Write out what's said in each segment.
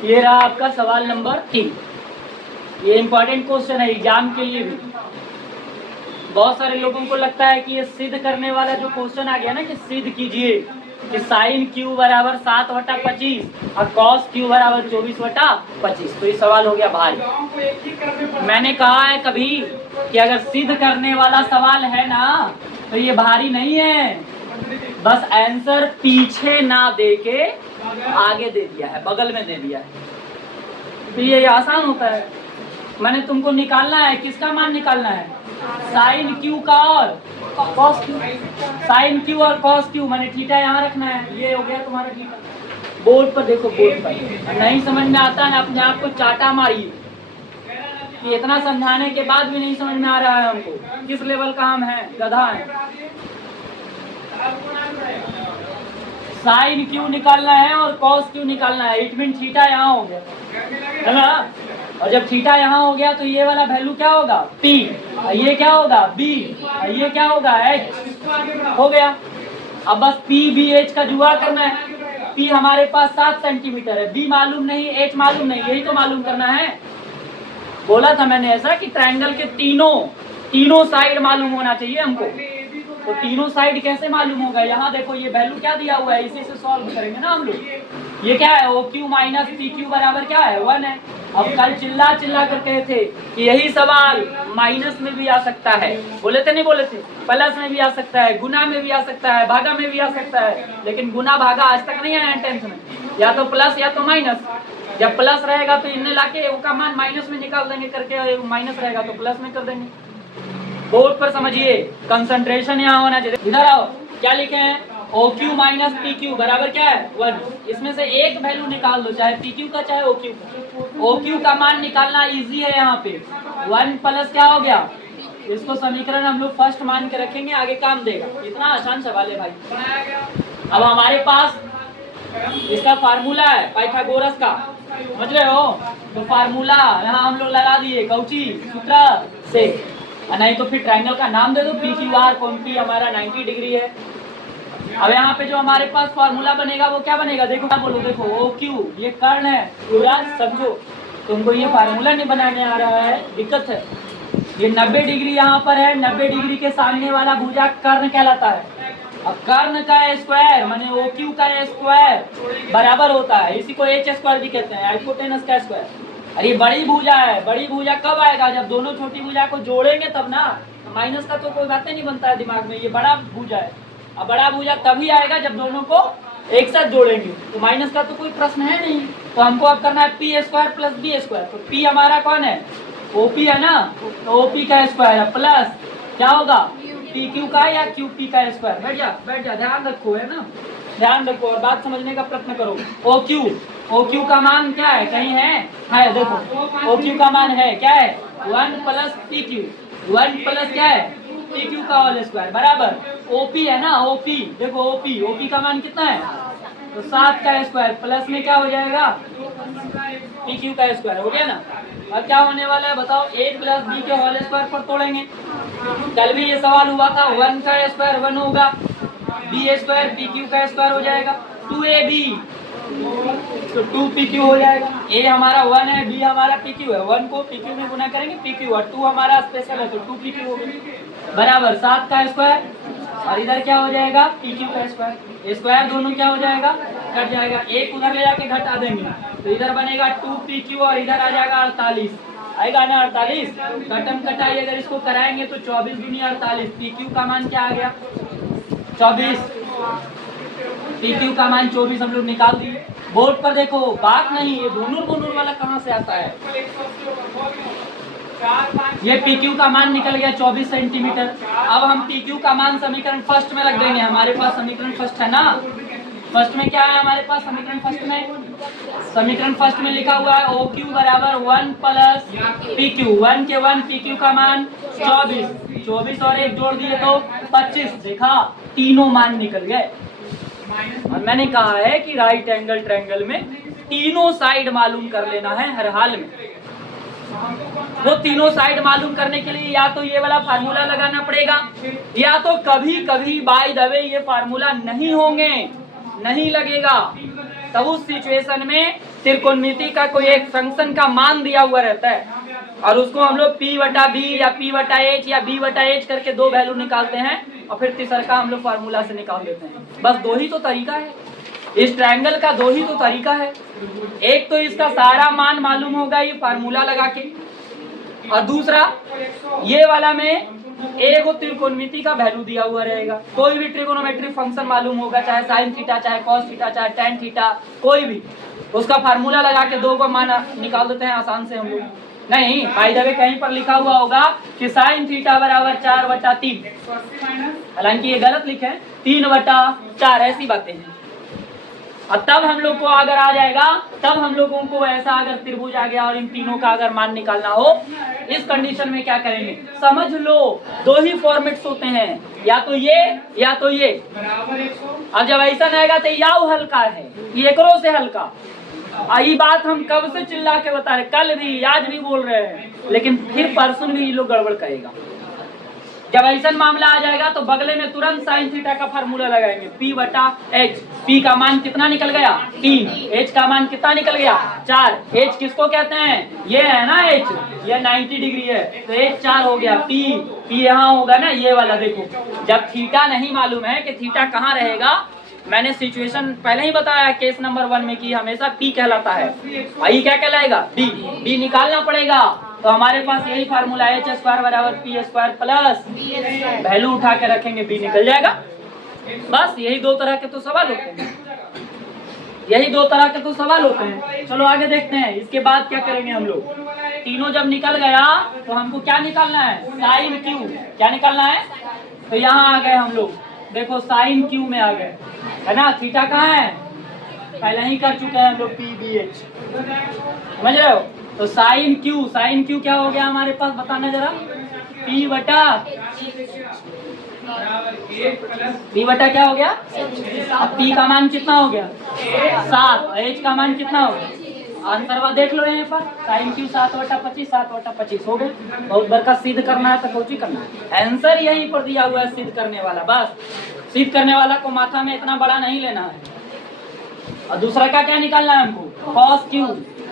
ये रहा आपका सवाल नंबर 3। ये इंपॉर्टेंट क्वेश्चन है एग्जाम के लिए भी। बहुत सारे लोगों को लगता है कि ये सिद्ध करने वाला जो क्वेश्चन आ गया ना कि सिद्ध कीजिए कि साइन क्यू बराबर 7/25 और कॉस क्यू बराबर 24/25, तो ये सवाल हो गया भारी। मैंने कहा है कभी कि अगर सिद्ध करने वाला सवाल है ना तो ये भारी नहीं है, बस आंसर पीछे ना दे के आगे दे दिया है, बगल में दे दिया है, तो ये आसान होता है। मैंने तुमको निकालना है, किसका मान निकालना है? साइन क्यू का और कॉस क्यू। साइन क्यू और कॉस क्यू, मैंने थीटा यहाँ रखना है। ये हो गया तुम्हारा थीटा। बोर्ड पर देखो, बोर्ड पर नहीं समझ में आता है अपने आप को चाटा मारिए कि इतना समझाने के बाद भी नहीं समझ में आ रहा है हमको। किस लेवल का हम हैं? गधा है। साइन क्यू निकालना है और कॉस क्यू निकालना है। इट मीन थीटा यहाँ हो गया है ना, और जब थीटा यहाँ हो गया तो ये वाला वैल्यू क्या होगा? P, ये क्या होगा? B, ये क्या होगा? H हो गया। अब बस P B H का जुगाड़ करना है। P हमारे पास 7 सेंटीमीटर है, B मालूम नहीं, H मालूम नहीं, यही तो मालूम करना है। बोला था मैंने ऐसा कि ट्रायंगल के तीनों साइड मालूम होना चाहिए हमको। तो तीनों साइड कैसे मालूम होगा? यहाँ देखो ये वैल्यू क्या दिया हुआ है, इसी से सॉल्व करेंगे ना हम लोग। ये क्या है? OQ माइनस PQ बराबर क्या है? 1 है। अब कल चिल्ला कर कहे थे कि यही सवाल माइनस में भी आ सकता है, बोले थे नहीं बोले थे? प्लस में भी आ सकता है, गुना में भी आ सकता है, भागा में भी आ सकता है, लेकिन गुना भागा आज तक नहीं आया टेंथ में। या तो प्लस या तो माइनस। जब प्लस रहेगा तो इन्हें लाके ओ का मान माइनस में निकाल देंगे करके, माइनस रहेगा तो प्लस में कर देंगे। बोर्ड पर समझिए, कंसंट्रेशन यहाँ होना चाहिए। इधर आओ, क्या लिखे हैं? OQ माइनस PQ बराबर क्या है? 1। इसमें से एक वैल्यू निकाल दो, चाहे PQ का चाहे OQ का। OQ का मान निकालना इजी है यहाँ पे। 1 प्लस क्या हो गया? इसको समीकरण हम लोग फर्स्ट मान के रखेंगे, आगे काम देगा। इतना आसान सवाल है भाई। अब हमारे पास इसका फार्मूला है पाइथागोरस का, समझ रहे हो? तो फार्मूला यहाँ हम लोग लगा दिए, कौची सूत्र से, नहीं तो फिर ट्रायंगल का नाम दे दो PQR, कौन P हमारा 90 डिग्री है। अब यहाँ पे जो हमारे पास फार्मूला बनेगा वो क्या बनेगा? देखो क्या बोलो, देखो OQ ये कर्ण है, पूरा समझो। तुमको ये फार्मूला नहीं बनाने आ रहा है, दिक्कत है। ये 90 डिग्री यहाँ पर है, 90 डिग्री के सामने वाला भुजा कर्ण कहलाता है। अब कर्ण का स्क्वायर माने OQ का स्क्वायर बराबर होता है, इसी को H स्क्वायर भी कहते हैं, हाइपोटेनस का स्क्वायर। अरे बड़ी भुजा है, बड़ी भुजा कब आएगा? जब दोनों छोटी भुजा को जोड़ेंगे तब ना। माइनस का तो कोई बातें नहीं बनता है दिमाग में, ये बड़ा भुजा है। अब बड़ा भुजा तभी आएगा जब दोनों को एक साथ जोड़ेंगे, तो माइनस का तो कोई प्रश्न है नहीं। तो हमको अब करना है P square plus B square. तो P हमारा कौन है? OP है ना, तो OP का स्क्वायर है प्लस क्या होगा? PQ का या QP का स्क्वायर। बैठ जा, ध्यान रखो, है ना, ध्यान रखो और बात समझने का प्रयत्न करो। OQ का मान क्या है? कहीं है देखो, OQ का मान है क्या है? 1 प्लस PQ, 1 प्लस क्या है? PQ का होल स्क्वायर बराबर OP है ना, OP देखो, OP का मान कितना है? तो 7 का स्क्वायर प्लस में क्या हो जाएगा? PQ का स्क्वायर हो गया ना। अब क्या होने वाला है बताओ? A प्लस B के होल स्क्वायर पर तोड़ेंगे। कल भी ये सवाल हुआ था, 1 का स्क्वायर 1 होगा, B स्क्वायर PQ का स्क्वायर हो जाएगा 2AB, तो 2PQ हो जाएगा। A हमारा 1 है, B हमारा PQ है, 1 को PQ में गुना करेंगे PQ, और 2 हमारा स्पेशल है तो 2PQ हो गया बराबर 7 का स्क्वायर, और इधर क्या हो जाएगा? PQ का स्क्वायर। स्क्वायर दोनों क्या हो जाएगा? कट जाएगा, एक उधर ले जाके घटा देंगे तो इधर बनेगा 2PQ और इधर आ जाएगा 48, आएगा ना 48। कटम कटाई अगर इसको कराएंगे तो 24 दूनी 48। PQ का मान क्या आ गया? 24। PQ का मान 24 हम लोग निकाल दिए। बोर्ड पर देखो, बात नहीं, ये धुनुर वाला कहाँ से आता है? ये PQ का मान निकल गया 24 सेंटीमीटर। अब हम PQ का मान समीकरण फर्स्ट में रख देंगे। हमारे पास समीकरण फर्स्ट है ना, फर्स्ट में क्या है हमारे पास? समीकरण फर्स्ट में लिखा हुआ है OQ बराबर 1 प्लस PQ, 1 के 1 PQ का मान 24 और एक जोड़ दिए तो 25। देखा, तीनों मान निकल गए। और मैंने कहा है कि राइट एंगल ट्रायंगल में तीनों साइड मालूम कर लेना है हर हाल में। वो तीनों साइड मालूम करने के लिए या तो ये वाला फार्मूला लगाना पड़ेगा, या तो कभी कभी बाय द वे ये फार्मूला नहीं होंगे, नहीं लगेगा। तब उस सिचुएशन में त्रिकोणमिति का कोई एक फंक्शन का मान दिया हुआ रहता है और उसको हम लोग P बटा B या P बटा H या B बटा H करके दो वैल्यू निकालते हैं और फिर तीसरा का हम लोग फार्मूला से निकाल देते हैं। बस दो ही तो तरीका है, इस ट्रायंगल का दो ही तो तरीका है। एक तो इसका सारा मान मालूम होगा ये फार्मूला लगा के, और दूसरा ये वाला में एक त्रिकोणमिति का वैल्यू दिया हुआ रहेगा। कोई भी ट्रिगोनोमेट्रिक फंक्शन मालूम होगा, चाहे साइन थीटा, चाहे कॉस थीटा, चाहे टेन थीटा, कोई भी, उसका फार्मूला लगा के दो को मान निकाल देते हैं आसान से हम लोग। नहीं, बाय द वे कहीं पर लिखा हुआ होगा कि साइन थीटा बराबर 4/3, हालांकि ये गलत लिखे हैं, 3/4, ऐसी बातें हैं। और तब हम लोग को अगर आ जाएगा, तब हम लोगों को ऐसा अगर त्रिभुज आ गया और इन तीनों का अगर मान निकालना हो, इस कंडीशन में क्या करेंगे, समझ लो दो ही फॉर्मेट्स होते हैं, या तो ये या तो ये। अब जब ऐसा आएगा तो याव हल्का है, ये एकरो से हल्का। यही बात हम कब से चिल्ला के बता रहे, कल भी आज भी बोल रहे हैं, लेकिन फिर परसों भी ये लोग गड़बड़ करेगा। जब ऐसा मामला आ जाएगा तो बगले में तुरंत साइन थीटा का फार्मूला लगाएंगे, P बटा H। P का मान कितना निकल गया 3, H का मान कितना निकल गया 4। H किसको कहते हैं, ये है ना H, ये 90 डिग्री है तो H 4 हो गया। P यहाँ होगा ना ये वाला, देखो जब थीटा नहीं मालूम है कि थीटा कहाँ रहेगा, मैंने सिचुएशन पहले ही बताया केस नंबर 1 में कि हमेशा P कहलाता है, आई क्या कहलाएगा D निकालना पड़ेगा। तो हमारे पास यही फार्मूला है, H स्क्वायर बराबर P स्क्वायर प्लस वैल्यू उठा के रखेंगे, B निकल जाएगा। बस यही दो तरह के तो सवाल होते हैं, यही दो तरह के तो सवाल होते हैं। चलो आगे देखते हैं, इसके बाद क्या करेंगे हम लोग। तीनों जब निकल गया तो हमको क्या निकालना है, साइन क्यू। क्या निकालना है, तो यहाँ आ गए हम लोग, देखो साइन क्यू में आ गए, है ना। थीटा कहाँ है, पहले ही कर चुके हैं हम लोग, PBH, समझ रहे हो। तो साइन क्यू क्या हो गया हमारे पास, बताना जरा, P बटा क्या हो गया, अब P का मान कितना हो गया 7, H का मान कितना हो गया, आंसर देख लो यहाँ पर, साइन क्यू 7/25, 7/25 हो गए। बहुत बड़का सिद्ध करना है तो कुछ ही करना है, आंसर यहीं पर दिया हुआ है सिद्ध करने वाला। बस सिद्ध करने वाला को माथा में इतना बड़ा नहीं लेना है। और दूसरा का क्या निकालना है हमको,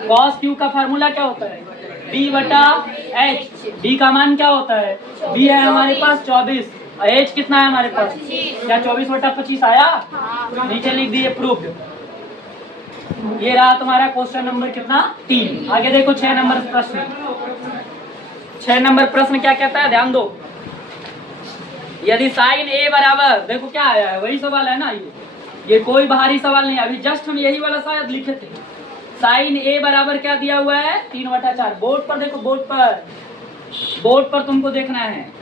कॉस क्यू का फार्मूला क्या होता है, B बटा H। B का मान क्या होता है, B है हमारे पास 24, और H कितना है हमारे पास, क्या 24/25 आया, नीचे लिख दिए प्रूव्ड। ये रहा तुम्हारा क्वेश्चन नंबर कितना 3। आगे देखो 6 नंबर प्रश्न। 6 नंबर प्रश्न क्या कहता है, ध्यान दो। यदि साइन A बराबर, देखो क्या आया है, वही सवाल है ना, ये कोई बाहरी सवाल नहीं, अभी जस्ट हम यही वाला शायद लिखे थे। साइन A बराबर क्या दिया हुआ है 3/4। बोर्ड पर देखो, बोर्ड पर तुमको देखना है,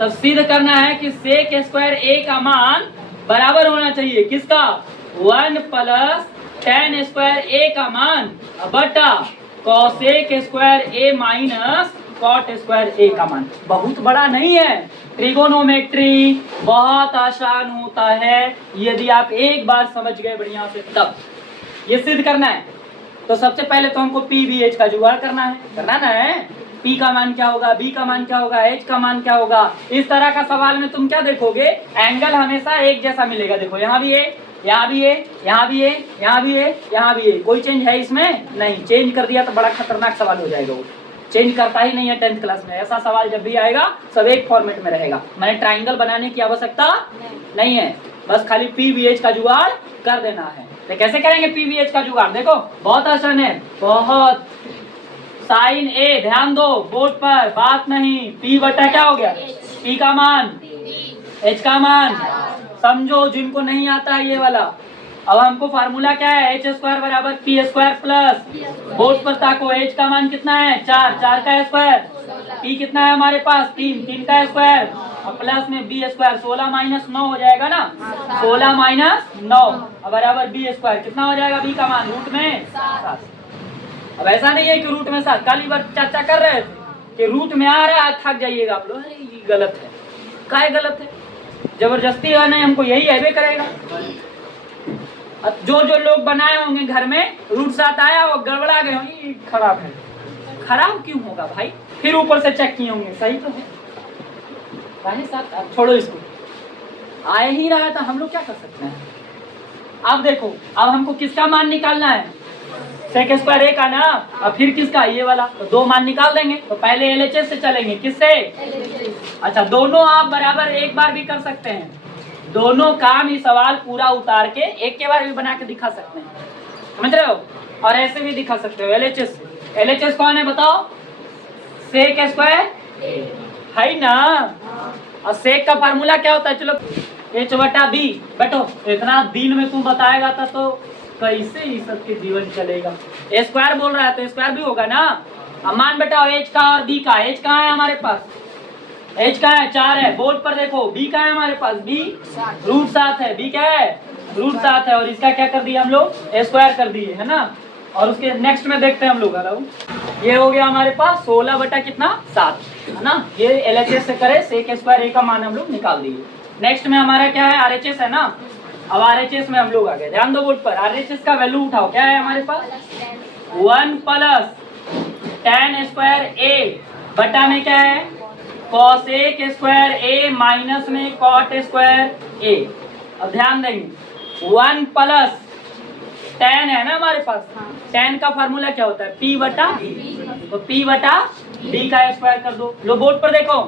तब सिद्ध करना है कि सेक स्क्वायर A का मान बराबर होना चाहिए किसका, 1 प्लस tan स्क्वायर A का मान बटा cosec square A minus cot square A का मान। बहुत बड़ा नहीं है, ट्रिगोनोमेट्री बहुत आसान होता है यदि आप एक बार समझ गए बढ़िया से, तब ये सिद्ध करना है। तो सबसे पहले तो हमको PBH का जुगाड़ करना है, P का मान क्या होगा, B का मान क्या होगा, H का मान क्या होगा। इस तरह का सवाल में तुम क्या देखोगे, एंगल हमेशा एक जैसा मिलेगा। देखो यहाँ भी है, यहाँ भी है, यहाँ भी है, यहाँ भी है, यहाँ भी है, कोई चेंज है इसमें नहीं। चेंज कर दिया तो बड़ा खतरनाक सवाल हो जाएगा, वो चेंज करता ही नहीं है 10th क्लास में। ऐसा सवाल जब भी आएगा सब एक फॉर्मेट में रहेगा। मैंने ट्राइंगल बनाने की आवश्यकता नहीं है, बस खाली PBH का जुगाड़ कर देना है। तो कैसे करेंगे PBH का जुगाड़, देखो बहुत आसान है, बहुत। साइन A, ध्यान दो बोर्ड पर, बात नहीं, P बटा क्या हो गया, P का मान, H का मान, समझो जिनको नहीं आता है ये वाला। अब हमको फार्मूला क्या है, H स्क्वायर बराबर P स्क्वायर प्लस, बोर्ड पर ताको, H का मान कितना है 4 का स्क्वायर, P कितना है हमारे पास 3 का स्क्वायर, और प्लस में B स्क्वायर, 16 माइनस 9 हो जाएगा ना, 16 माइनस 9 बराबर B स्क्वायर, कितना हो जाएगा B का मान, रूट में 7। अब ऐसा नहीं है कि रूट में 7, कल ही बार चर्चा कर रहे थे कि रूट में आ रहा है, थक जाइएगा आप लोग, ये गलत है। क्या गलत है, जबरदस्ती है नहीं, हमको यही है करेगा। अब जो लोग बनाए होंगे घर में, रूट 7 आया और गड़बड़ा गए होंगे, खराब है। खराब क्यों होगा भाई, फिर ऊपर से चेक किए होंगे, सही तो है। साथ छोड़ो इसको, आए ही रहा है तो हम लोग क्या कर सकते हैं। अब देखो, अब हमको किसका मान निकालना है, सेक स्क्वायर ए का ना, और फिर किसका, ये वाला। तो दो मान निकाल देंगे। तो पहले एलएचएस से चलेंगे, किससे? अच्छा, दोनों आप बराबर एक बार भी कर सकते हैं, दोनों काम ही सवाल पूरा उतार के एक के बार भी बना के दिखा सकते हैं, समझ रहे हो? और ऐसे भी दिखा सकते हो एलएचएस से। एलएचएस कौन है बताओ? सेक स्क्वायर है ना। और सेक का फार्मूला क्या होता है? चलो एच बटा बी। बैठो, इतना दिन में तुम बताएगा था तो कैसे ही सबके जीवन चलेगा। ए स्क्वायर बोल रहा है तो स्क्वायर भी होगा ना। अब मान बताओ एच का और बी का। एच कहाँ है हमारे पास? एच कहाँ है? 4 है। बोर्ड पर देखो, बी कहाँ है हमारे पास? बी √7 है। बी क्या है? √7 है। और इसका क्या कर दिया हम लोग? ए स्क्वायर कर दिए, है ना। और उसके नेक्स्ट में देखते हैं हम लोग। हेलो, ये हो गया हमारे पास 16 बटा कितना? 7, है ना। ये एलएचएस से करे, सेक स्क्वायर ए का मान हम लोग निकाल दिए। नेक्स्ट में हमारा क्या है? आरएचएस है ना। अब आरएचएस में हम लोग आ गए, ध्यान दो बोर्ड पर। आरएचएस का वैल्यू उठाओ, क्या है हमारे पास? 1 + tan स्क्वायर ए बटा में क्या है? कॉसेक स्क्वायर ए माइनस में कॉट स्क्वायर ए। अब ध्यान देंगे, 1 + tan है ना हमारे पास। tan का फार्मूला क्या होता है? p बटा b। तो p बटा b का स्क्वायर कर दो। लो बोर्ड पर देखो,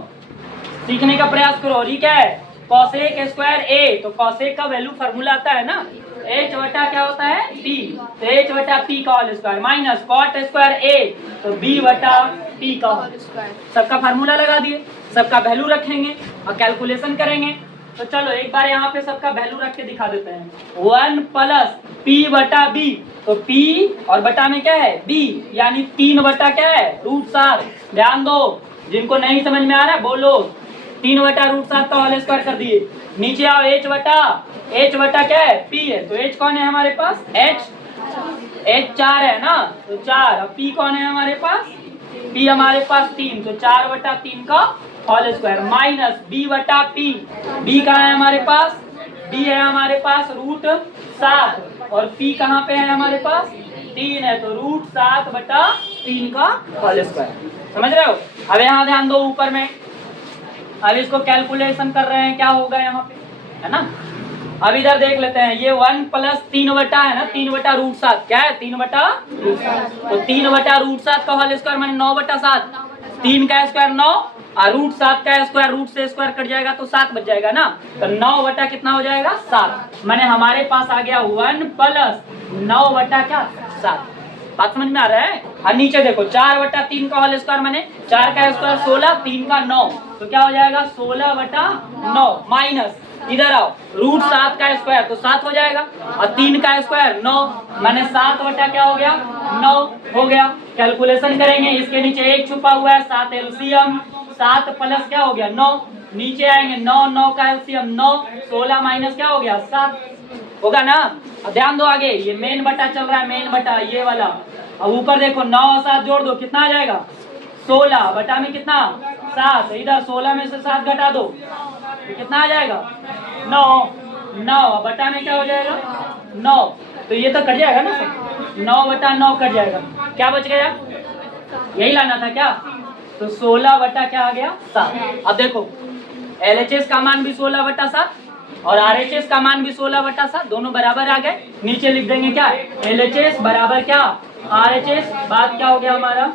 सीखने का प्रयास करो। और ये क्या है? कॉसेक स्क्वायर ए। तो कॉसेक का वैल्यू फार्मूला आता है ना, h बटा क्या होता है? p। तो h बटा p का whole square minus cot square a, तो b बटा p का होल स्क्वायर। सबका फार्मूला लगा दिए, सबका वैल्यू रखेंगे और कैलकुलेशन करेंगे। तो चलो एक बार यहाँ पे सबका वैल्यू रख के दिखा देते हैं। 1 + p बटा b। तो p और बटा में क्या है? b, यानी 3 बटा क्या है? √7। ध्यान दो, जिनको नहीं समझ में आ रहा है बोलो। 3 बटा √7 का होल स्क्वायर कर दिए। नीचे आओ, h बटा क्या है? p है। तो h कौन है हमारे पास? h 4 है ना, तो 4। अब p कौन है हमारे पास? p हमारे पास 3, तो 4 बटा 3 का होल स्क्वायर माइनस b बटा p। b कहाँ है हमारे पास? b है हमारे पास √7, और p कहाँ पे है हमारे पास? 3 है। तो √7 बटा 3 का होल स्क्वायर। समझ रहे हो? अब यहाँ ध्यान दो ऊपर में, अब इसको कैलकुलेशन कर रहे हैं, क्या होगा यहाँ पे, है ना। अब इधर देख लेते हैं, ये 1 + 3 बटा है ना, 3 बटा √7 क्या है? 3 बटा √7। तो 3 बटा √7 का होल स्क्वायर माने 9 बटा 7। 3 का स्क्वायर 9 और √7 का स्क्वायर, रूट से स्क्वायर कट जाएगा तो 7 बच जाएगा ना। तो 9 बटा कितना हो जाएगा? 7। माने हमारे पास आ गया 1 + 9 बटा क्या? 7। बात समझ में आ रहा है? और नीचे देखो, 4 बटा 3 का होल स्क्वायर माने 4 का स्क्वायर 16, 3 का 9, तो क्या हो जाएगा? 16 बटा 9 माइनस, इधर आओ, √7 का स्क्वायर तो 7 हो जाएगा, और 3 का स्क्वायर 9, माने 7 बटा क्या हो गया? 9 हो गया। कैलकुलेशन करेंगे, इसके नीचे 1 छुपा हुआ है, 7 एलसीएम, 7 प्लस क्या हो गया? 9। नीचे आएंगे 9, 9 का एलसीएम 9, 16 माइनस क्या हो गया? 7 होगा ना। अब ध्यान दो आगे, ये मेन बटा चल रहा है, मेन बटा ये वाला। अब ऊपर देखो, 9 और 7 जोड़ दो, कितना आ जाएगा? 16 बटा में कितना? 7। इधर 16 में से 7 घटा दो, तो कितना आ जाएगा? 9। 9 बटा में क्या हो जाएगा? 9। तो ये तो कट जाएगा ना सब, 9 बटा 9 कट जाएगा, क्या बच गया? यही लाना था क्या? तो 16 बटा क्या आ गया? 7। अब देखो, एलएचएस का मान भी 16 बटा 7 और आरएचएस का मान भी 16 बटा 7, दोनों बराबर आ गए। नीचे लिख देंगे क्या? एलएचएस बराबर क्या? आरएचएस। बात क्या हो गया हमारा?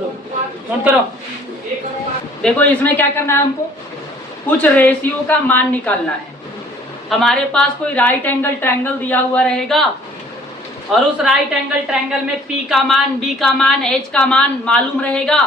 नोट करो। देखो इसमें क्या करना है हमको, कुछ रेशियो का मान निकालना है। हमारे पास कोई राइट एंगल ट्रायंगल दिया हुआ रहेगा, और उस राइट एंगल ट्रायंगल में P का मान, B का मान, H का मान मालूम रहेगा,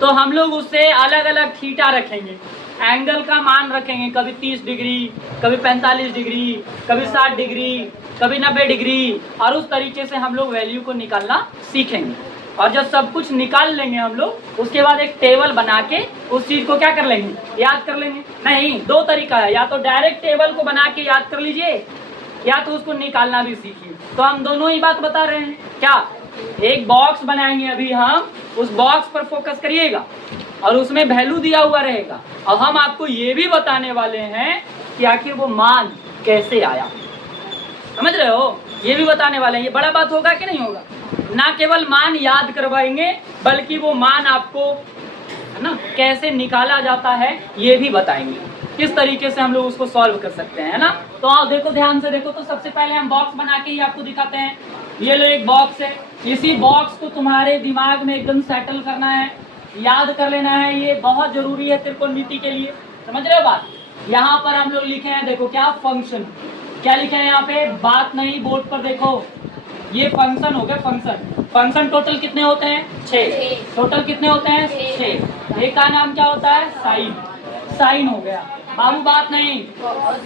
तो हम लोग उससे अलग अलग थीटा रखेंगे, एंगल का मान रखेंगे, कभी 30 डिग्री, कभी 45 डिग्री, कभी 60 डिग्री, कभी 90 डिग्री, और उस तरीके से हम लोग वैल्यू को निकालना सीखेंगे। और जब सब कुछ निकाल लेंगे हम लोग, उसके बाद एक टेबल बना के उस चीज़ को क्या कर लेंगे? याद कर लेंगे। नहीं, दो तरीका है, या तो डायरेक्ट टेबल को बना के याद कर लीजिए, या तो उसको निकालना भी सीखिए। तो हम दोनों ही बात बता रहे हैं। क्या? एक बॉक्स बनाएंगे अभी हम, उस बॉक्स पर फोकस करिएगा और उसमें वैल्यू दिया हुआ रहेगा, और हम आपको ये भी बताने वाले हैं कि आखिर वो मान कैसे आया। समझ रहे हो? ये भी बताने वाले हैं। ये बड़ा बात होगा कि नहीं होगा? ना केवल मान याद करवाएंगे, बल्कि वो मान आपको, है ना, कैसे निकाला जाता है ये भी बताएंगे। किस तरीके से हम लोग उसको सॉल्व कर सकते हैं, है ना। तो आप देखो, ध्यान से देखो। तो सबसे पहले हम बॉक्स बना के ही आपको दिखाते हैं। ये लो एक बॉक्स है, इसी बॉक्स को तुम्हारे दिमाग में एकदम सेटल करना है, याद कर लेना है। ये बहुत जरूरी है त्रिकोणमिति के लिए, समझ रहे हो बात। यहाँ पर हम लोग लिखे हैं, देखो क्या फंक्शन, क्या लिखे हैं यहाँ पे, बात नहीं, बोर्ड पर देखो, ये फंक्शन हो गया। फंक्शन टोटल कितने होते हैं, 6। टोटल कितने होते हैं, 6। एक का नाम क्या होता है, साइन हो गया बाबू, बात नहीं।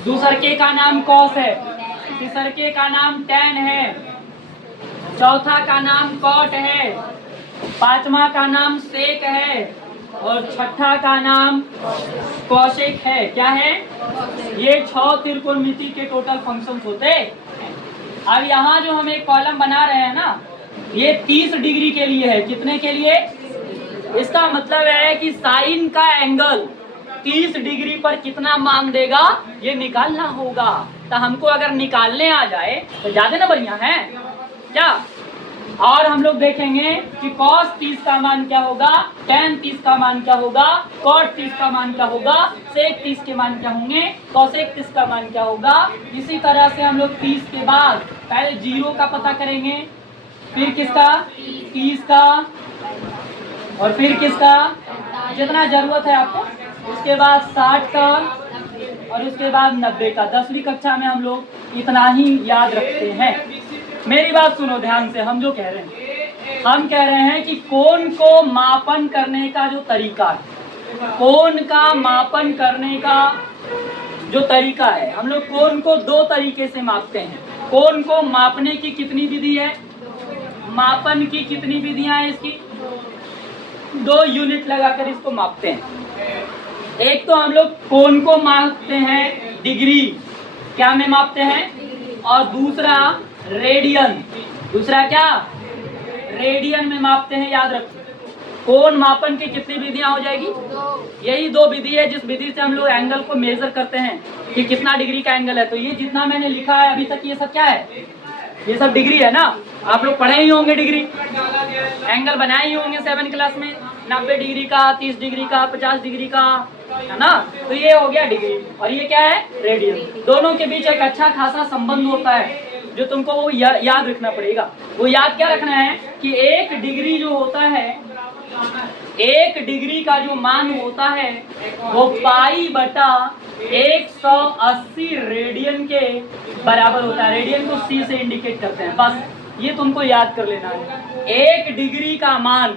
दूसरके का नाम कॉस है, तीसरके का नाम टैन है, चौथा का नाम कॉट है, पांचवा का नाम सेक है, और छठा का नाम कौशिक है। क्या है, ये 6 त्रिकोणमिति के टोटल फंक्शंस होते हैं। अब यहाँ जो हम एक कॉलम बना रहे हैं ना, ये 30 डिग्री के लिए है। कितने के लिए, इसका मतलब है कि साइन का एंगल 30 डिग्री पर कितना मान देगा, ये निकालना होगा। तो हमको अगर निकालने आ जाए तो ज्यादा ना बढ़िया है क्या। और हम लोग देखेंगे कि cos 30 का मान क्या होगा, tan 30 का मान क्या होगा, cot 30 का मान क्या होगा, sec 30 के मान क्या होंगे, cosec 30 का मान क्या होगा। इसी तरह से हम लोग 30 के बाद पहले 0 का पता करेंगे, फिर किसका, 30 का, और फिर किसका, जितना जरूरत है आपको, उसके बाद 60 का, और उसके बाद 90 का। 10वीं कक्षा में हम लोग इतना ही याद रखते हैं। मेरी बात सुनो ध्यान से, हम जो कह रहे हैं, हम कह रहे हैं कि कोण को मापन करने का जो तरीका है, कोण का मापन करने का जो तरीका है, हम लोग कोण को 2 तरीके से मापते हैं। कोण को मापने की कितनी विधि है, मापन की कितनी विधियां हैं इसकी, 2 यूनिट लगाकर इसको मापते हैं। एक तो हम लोग कोण को मापते हैं डिग्री, क्या में मापते हैं, और दूसरा रेडियन। दूसरा क्या, रेडियन में मापते हैं। याद रखो, कोण मापन की कितनी विधियां हो जाएगी, यही 2 विधि है जिस विधि से हम लोग एंगल को मेजर करते हैं कि कितना डिग्री का एंगल है। तो ये जितना मैंने लिखा है अभी तक, ये सब क्या है, ये सब डिग्री है ना। आप लोग पढ़े ही होंगे, डिग्री एंगल बनाए ही होंगे 7 क्लास में, 90 डिग्री का, 30 डिग्री का, 50 डिग्री का, है ना। तो ये हो गया डिग्री, और ये क्या है, रेडियन। दोनों के बीच एक अच्छा खासा संबंध होता है जो तुमको वो याद रखना पड़ेगा। वो याद क्या रखना है कि 1 डिग्री जो होता है, 1 डिग्री का जो मान होता है वो पाई बटा 180 रेडियन के बराबर होता है। रेडियन को C से इंडिकेट करते हैं, बस ये तुमको याद कर लेना है। 1 डिग्री का मान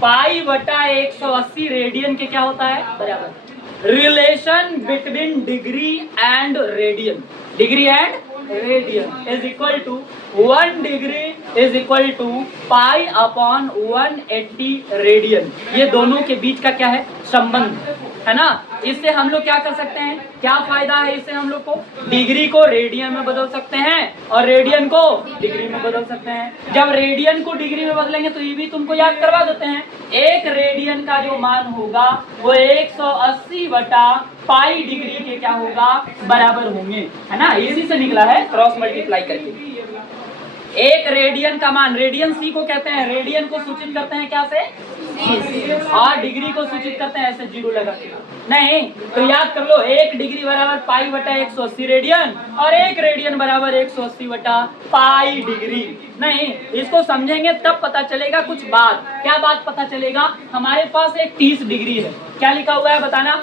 पाई बटा 180 रेडियन के क्या होता है, बराबर। Relation between degree and radian, degree and radian is equal to 1 degree is equal to pi upon 180 radian. ये दोनों के बीच का क्या है, संबंध है ना। इससे हम लोग क्या कर सकते हैं, क्या फायदा है इससे, हम लोग को डिग्री को रेडियन में बदल सकते हैं और रेडियन को डिग्री में बदल सकते हैं। जब रेडियन को डिग्री में बदलेंगे तो ये भी तुमको याद करवा देते हैं। 1 रेडियन का जो मान होगा वो 180 बटा पाई डिग्री के क्या होगा, बराबर होंगे, है ना। इसी से निकला है क्रॉस मल्टीप्लाई करके। 1 रेडियन का मान, रेडियन C को कहते हैं, रेडियन को सूचित करते हैं क्या से, और डिग्री को सूचित करते हैं ऐसे 0 लगा के। नहीं तो याद कर लो, 1 डिग्री बराबर पाई बटा 180 रेडियन, और 1 रेडियन बराबर 180 बटा पाई डिग्री। नहीं, इसको समझेंगे तब पता चलेगा कुछ बात। क्या बात पता चलेगा, हमारे पास एक 30 डिग्री है, क्या लिखा हुआ है बताना।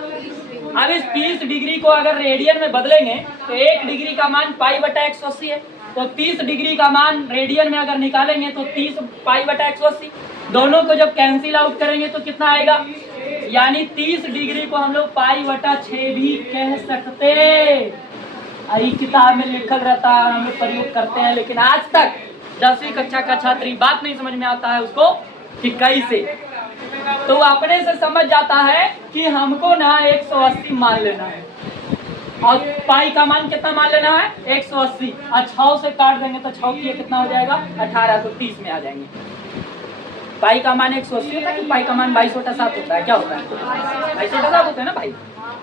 अब इस 30 डिग्री को अगर रेडियन में बदलेंगे तो 1 डिग्री का मान पाई बटा 180 है, तो 30 डिग्री का मान रेडियन में अगर निकालेंगे तो 30 पाई बटा 180। दोनों को जब कैंसिल आउट करेंगे तो कितना आएगा, यानी 30 डिग्री को हम लोग पाई बटा 6 भी कह सकते। यही किताब में लिखल रहता है और हम लोग प्रयोग करते हैं, लेकिन आज तक 10वीं कक्षा का छात्री बात नहीं समझ में आता है उसको कि कैसे। तो अपने से समझ जाता है कि हमको ना 180 मान लेना है, और पाई का मान कितना मान लेना है, 180। और 6 से काट देंगे तो 6 की कितना हो जाएगा, 18, तो 30 में आ जाएंगे। पाई का मान 180 होता है कि पाई का मान 22 बटा 7 होता है, क्या होता है, 22 बटा 7 होता है ना भाई।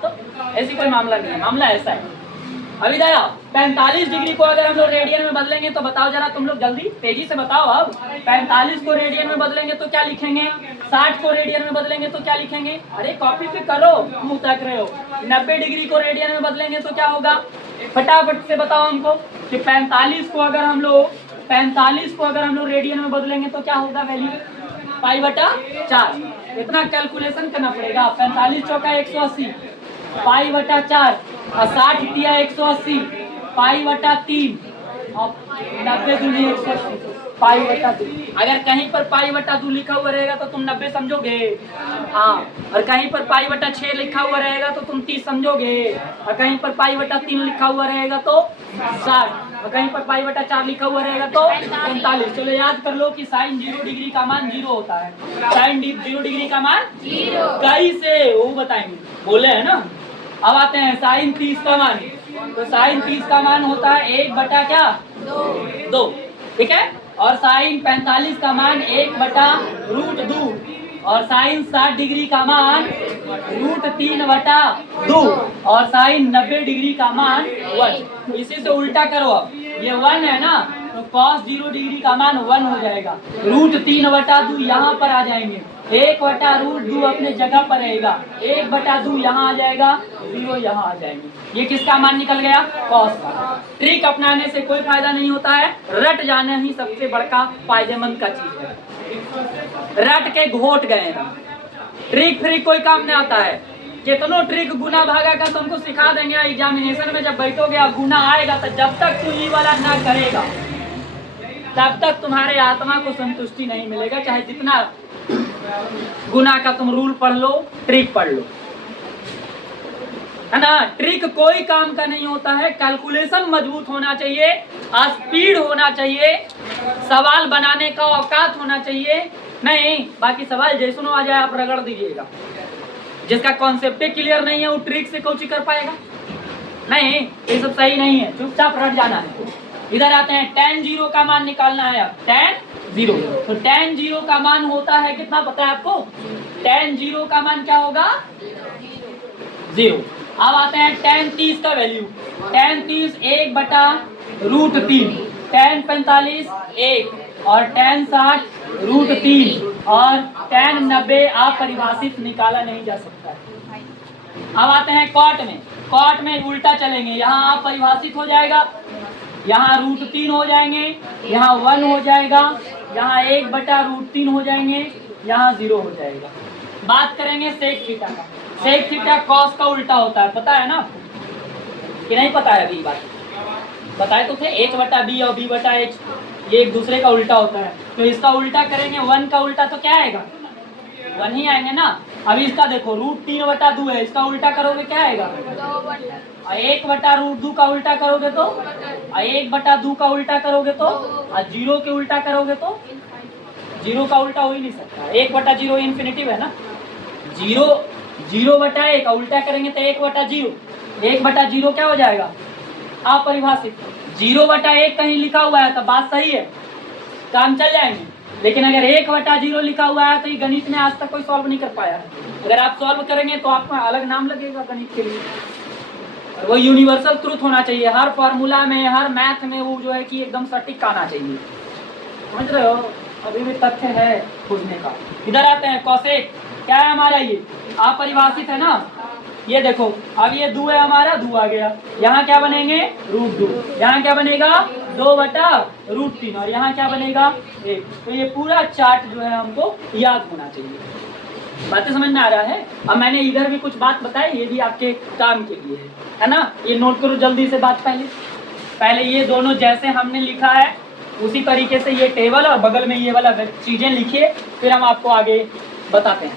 तो ऐसी कोई मामला नहीं है, मामला ऐसा है। अभी दया 45 डिग्री को अगर हम लोग रेडियन में बदलेंगे तो बताओ जरा तुम लोग, जल्दी तेजी से बताओ। अब 45 को रेडियन में बदलेंगे तो क्या लिखेंगे, 60 को रेडियन में बदलेंगे तो क्या लिखेंगे। अरे कॉपी पे करो, मुंह तक रहे हो। 90 डिग्री को रेडियन में बदलेंगे तो क्या होगा? फटाफट से बताओ हमको कि 45 को अगर हम लोग रेडियन में बदलेंगे तो क्या होगा वैल्यू? पाई/4। इतना कैलकुलेशन करना पड़ेगा। 45 चौका 180 पाई/4 और 60 तिया 180 पाई/3 और 90 दूनी 180 पाई/2। अगर कहीं पर पाई/2 लिखा हुआ रहेगा तो तुम 90 समझोगे, हाँ। और कहीं पर पाई/6 लिखा हुआ रहेगा तो तुम 30 समझोगे। और कहीं पर पाई/3 लिखा हुआ रहेगा तो 60। और कहीं पर पाई/4 लिखा हुआ रहेगा तो 45। चलो याद कर लो कि साइन 0 डिग्री का मान 0 होता है। साइन 0 डिग्री का मान 0 कैसे वो बताएंगे, बोले है ना। अब आते हैं साइन 30 का मान। तो साइन 30 का मान होता है 1/2, ठीक है। और साइन 45 का मान 1/√2 और साइन 60 डिग्री का मान √3/2 और साइन 90 डिग्री का मान 1। इसी से उल्टा करो। अब ये 1 है ना, तो cos 0 डिग्री का मान 1 हो जाएगा। √3/2 यहाँ पर आ जाएंगे, 1/√2 अपने जगह पर रहेगा, 1/2 यहाँ आ जाएगा, 0 यहाँ आ जाएंगे। ये किसका मान निकल गया? cos का। ट्रिक अपनाने से कोई फायदा नहीं होता है, रट जाना ही सबसे बड़का फायदेमंद का चीज है। रट के घोट गए हम, ट्रिक फ्रिक कोई काम नहीं आता है। कितनों ट्रिक गुना भागा का तुमको सिखा देंगे, एग्जामिनेशन में जब बैठोगे अब गुना आएगा तो जब तक तू ये वाला ना करेगा तब तक तुम्हारे आत्मा को संतुष्टि नहीं मिलेगा। चाहे जितना गुना का तुम रूल पढ़ लो, ट्रिक पढ़ लो, है ना। ट्रिक कोई काम का नहीं होता है। कैलकुलेशन मजबूत होना चाहिए, स्पीड होना चाहिए, सवाल बनाने का औकात होना चाहिए। नहीं बाकी सवाल जैसे आ जाए आप रगड़ दीजिएगा। जिसका कॉन्सेप्ट क्लियर नहीं है वो ट्रिक से कोची कर पाएगा? नहीं, ये सब सही नहीं है, चुपचाप रट जाना है। इधर आते हैं, tan 0 का मान निकालना है। अब tan 0, तो tan 0 का मान होता है कितना पता है आपको? tan 0 का मान क्या होगा? 0। अब आते हैं tan 30 का वैल्यू। tan 30 1/√3, tan 45 1 और tan 60 √3 और tan 90 अपरिभाषित निकाला नहीं जा सकता। अब आते हैं कॉट में। कॉट में उल्टा चलेंगे, यहाँ अपरिभाषित हो जाएगा, यहाँ √3 हो जाएंगे, यहाँ 1 हो जाएगा, यहाँ 1/√3 हो जाएंगे, यहाँ 0 हो जाएगा। बात करेंगे सेक थीटा का। सेक थीटा कॉस का उल्टा होता है, पता है ना कि नहीं पता है? अभी बात बताए तो थे, h/b और b/h ये एक दूसरे का उल्टा होता है। तो इसका उल्टा करेंगे, 1 का उल्टा तो क्या आएगा? 1 ही आएंगे ना। अभी इसका देखो √3/2 है, इसका उल्टा करोगे क्या आएगा? 1/√2 का उल्टा करोगे तो 1/2 का उल्टा करोगे तो 0 के उल्टा करोगे तो 0 का उल्टा हो ही नहीं सकता। 1/0 इन्फिनिटिव है ना। 0/1 का उल्टा करेंगे तो 1/0। 1/0 क्या हो जाएगा? अपरिभाषित। 0/1 कहीं लिखा हुआ है तो बात सही है, काम चल जाएंगे। लेकिन अगर 1/0 लिखा हुआ है तो ये गणित में आज तक कोई सॉल्व नहीं कर पाया है। अगर आप सॉल्व करेंगे तो आपका अलग नाम लगेगा गणित के लिए। वो यूनिवर्सल ट्रूथ होना चाहिए हर फॉर्मूला में, हर मैथ में, वो जो है कि एकदम सटीक आना चाहिए। समझ रहे हो? अभी भी तथ्य है खोजने का। इधर आते हैं, कोसेक क्या है हमारा? ये अपरिभाषित है ना। ये देखो अब ये 2 है हमारा, 2 आ गया, यहाँ क्या बनेंगे? √2, यहाँ क्या बनेगा? 2/√3 और यहाँ क्या बनेगा? 1। तो ये पूरा चार्ट जो है हमको याद होना चाहिए। बातें समझ में आ रहा है? अब मैंने इधर भी कुछ बात बताई, ये भी आपके काम के लिए है ना। ये नोट करो जल्दी से बात। पहले ये दोनों जैसे हमने लिखा है उसी तरीके से ये टेबल और बगल में ये वाला चीजें लिखिए, फिर हम आपको आगे बताते हैं।